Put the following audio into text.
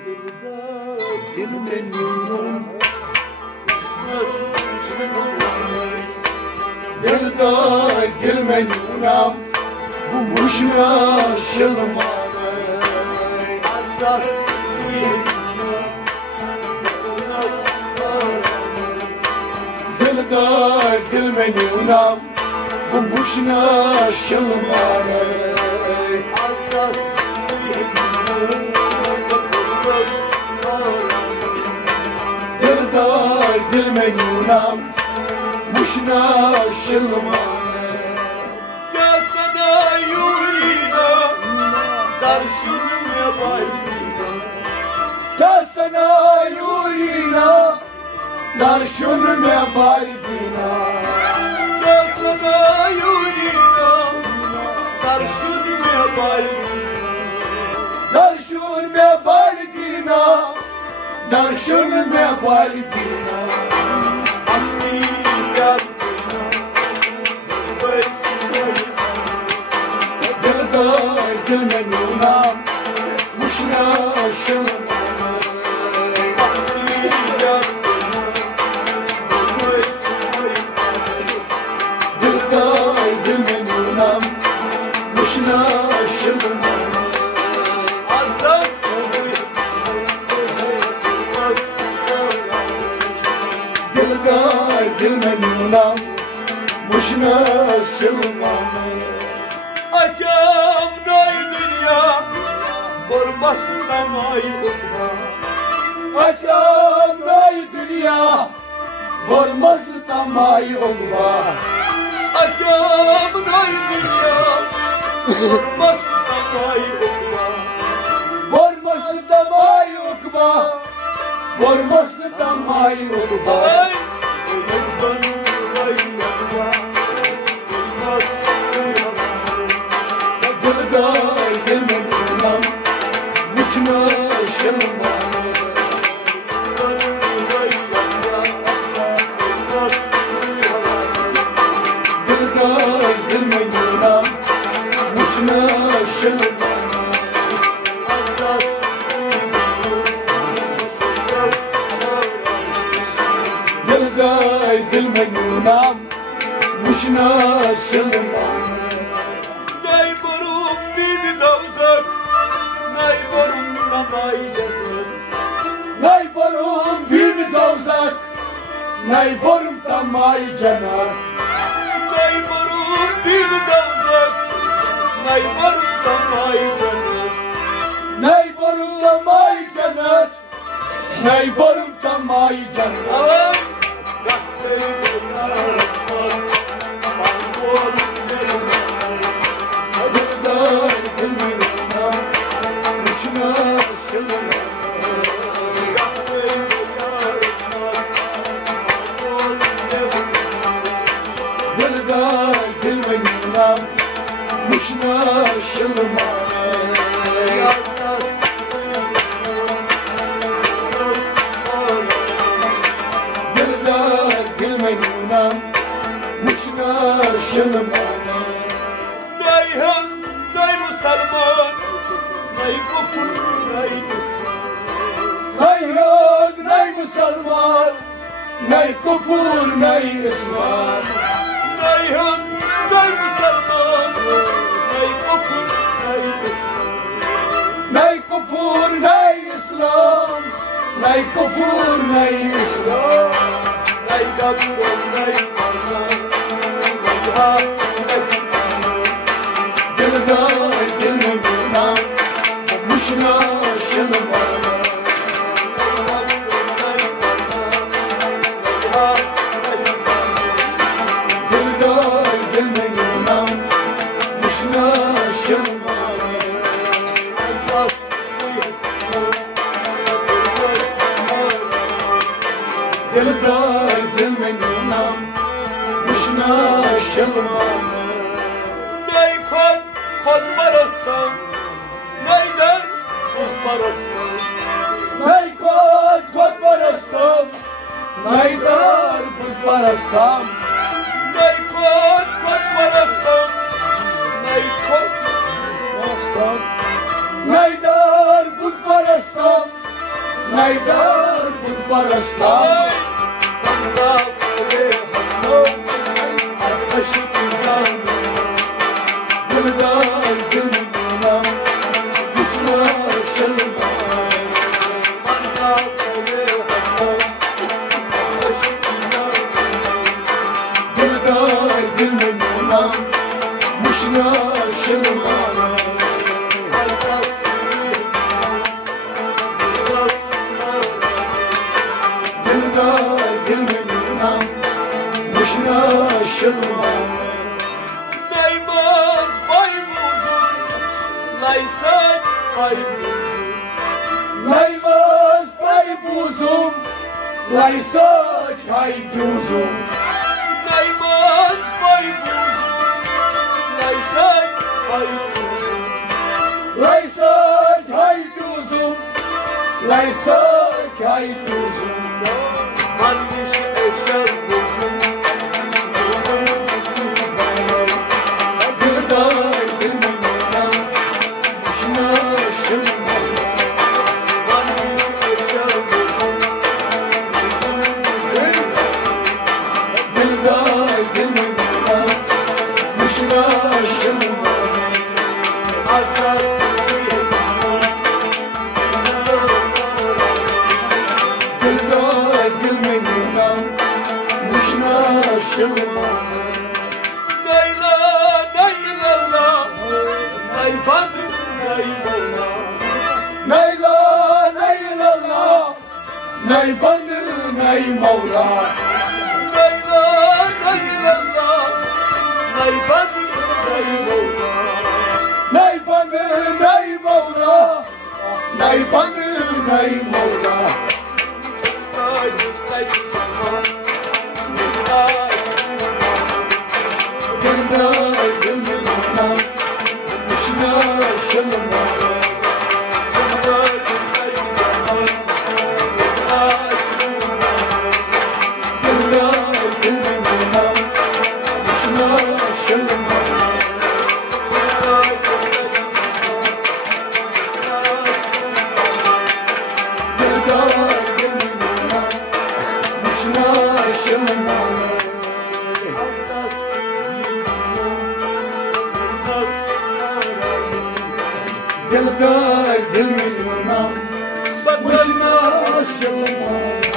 دل من نونم دلدار دل من نونم بمشنا شلمانه از دست دلدار دل من نونم بمشنا شلمانه از دست دلدار دل من نونم مشنا شلمانه یا صدا یورینا در شدم بایدینا یا صدا یورینا در شدم بایدینا یا صدا یورینا در شدم بایدینا در شدم بایدینا در شدم بایدینا اصلی یاد دلدار دل من نونم مشنا شلمانه اصلی یاد دلدار دل من نونم مشنا شلمانه از دست دلدار دل من نونم مشنا شلمانه Acam nay dünya Bormasından ayrılma Acam nay dünya Borması tamay olma Acam nay dünya Bormasından ayrılma Borması tamay olma Borması tamay olma Ay ölümden ayrılma Olmaz Dildar dil men nunam Mujhna shilmane Dildar dil men nunam Mujhna shilmane Dildar dil men nunam Mujhna shilmane Nay borum bir davzak Nay borum namay cennet Nay borum bir davzak Nay borum tamay cennet Nay borum bir davzak Nay borum namay cennet Nay borum tamay cennet Nay borum tamay cennet Ay Gahteri beyazlar Barbol Dildar dil men nunam Mujhna shilmane Dildar dil men nunam Mujhna shilmane Dildar dil men nunam Mujhna shilmane Nayhan, nay Müslüman, nay kufur, nay İslam. Nay yok, nay Müslüman, nay kufur, nay İslam. Nayhan, nay Müslüman, nay kufur, nay İslam. Nay kufur, nay İslam, nay kufur, nay İslam. Nay gabur, nay azan, nay hak, nay sinan. Dildar dil men nunam Mujhna shilmane Nay gabur, nay azan, nay hak, nay sinan. Dildar dil men nunam Mujhna shilmane Az Dildar dil men nunam Mujhna shilmane Nay kod barastan, nay der kod barastan. Nay kod barastam Nay dar kod barastam Nay kod barastan, nay kod Nay dar kod barastam naydar put parastam Banda böyle hastam Az aşık can Dildar dilmenam Gitmez şılmay Banda böyle hastam Az aşık can Dildar dilmenam Muşna şılmay Dildar dilmenam Muşna şılmay Naymaz baybuzun Laysan baybuzun Naymaz baybuzum Laysak hayduzum Naymaz baybuzun Laysan baybuzun Laysak hayduzum Laysak hayduzum Hangiş eşer bozun Bozun Dildar dilmenam Muşna şılmay Hangiş eşer bozun Dildar dilmenam Muşna şılmay Az rastlı Dildar dilmenam Muşna şılmay Nayla nayla Nay badı nayla Nayla naylala Nay bandı nay mavla Nayla nayla Nay badı nayla Nay bandı nay mavla Nay bandı nay mavla Dildar dilmenam Muşna şılmay Dildar dilmenam Muşna şılmay Dildar dilmenam Muşna şılmay Dildar dilmenam Muşna şılmay